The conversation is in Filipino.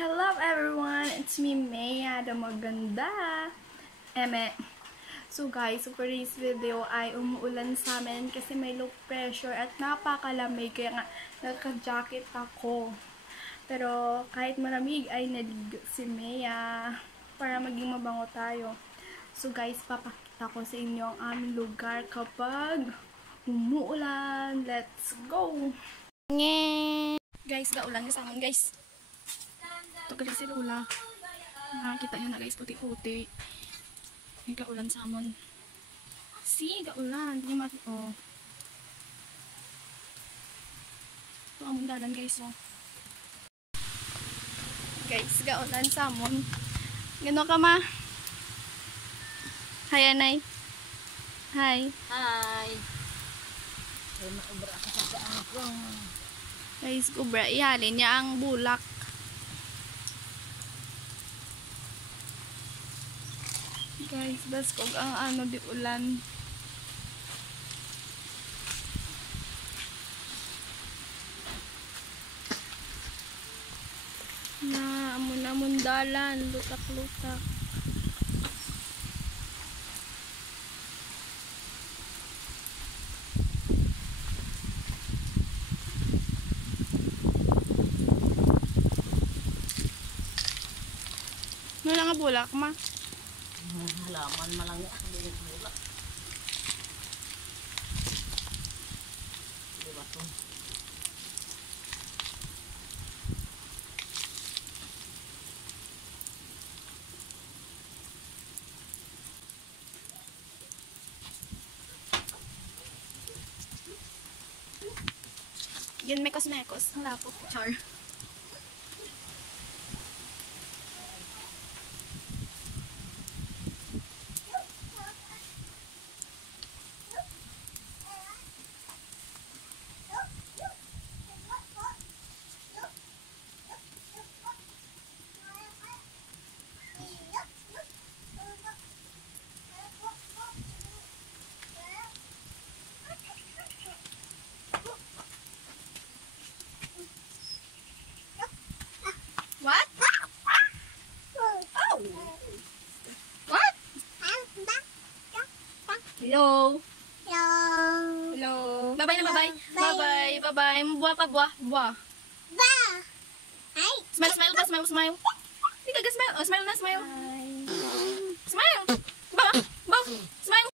Hello everyone! It's me, Maya, the maganda. Eme. So guys, for this video ay umuulan sa amin kasi may low pressure at napakalamig kaya nga nagka-jacket ako. Pero kahit malamig ay naligo si Maya para maging mabango tayo. So guys, papakita ko sa inyo ang aming lugar kapag umuulan. Let's go! Guys, gaulan ka sa amin guys. Ito kasi si Lola. Nakakita nyo na guys, puti-puti. May gaulan sa amon. See, gaulan. Hindi nyo makita. Oh. Ito amon dalan guys. Oh. Guys, gaulan sa amon. Gano ka ma? Hi, Anay. Hi. Hi. Kubra ka sa angkong. Guys, kubra. Ihalin niya ang bulak. Guys, baskog ang ano di ulan. Na amon-amon dalan, lutak-lutak. No lang nga bulak, ma. Halaman malang ya, hindi bulak. Di ba to? Yan, mekos-mekos. Ang lapok. Char. What? Oh! What? Hello? Hello? Bye-bye na, bye-bye. Bye-bye, bye-bye. Buwa pa, buwa. Buwa. Smile, smile pa, smile, smile. Hindi ka smile. Oh, smile na, smile. Smile. Ba?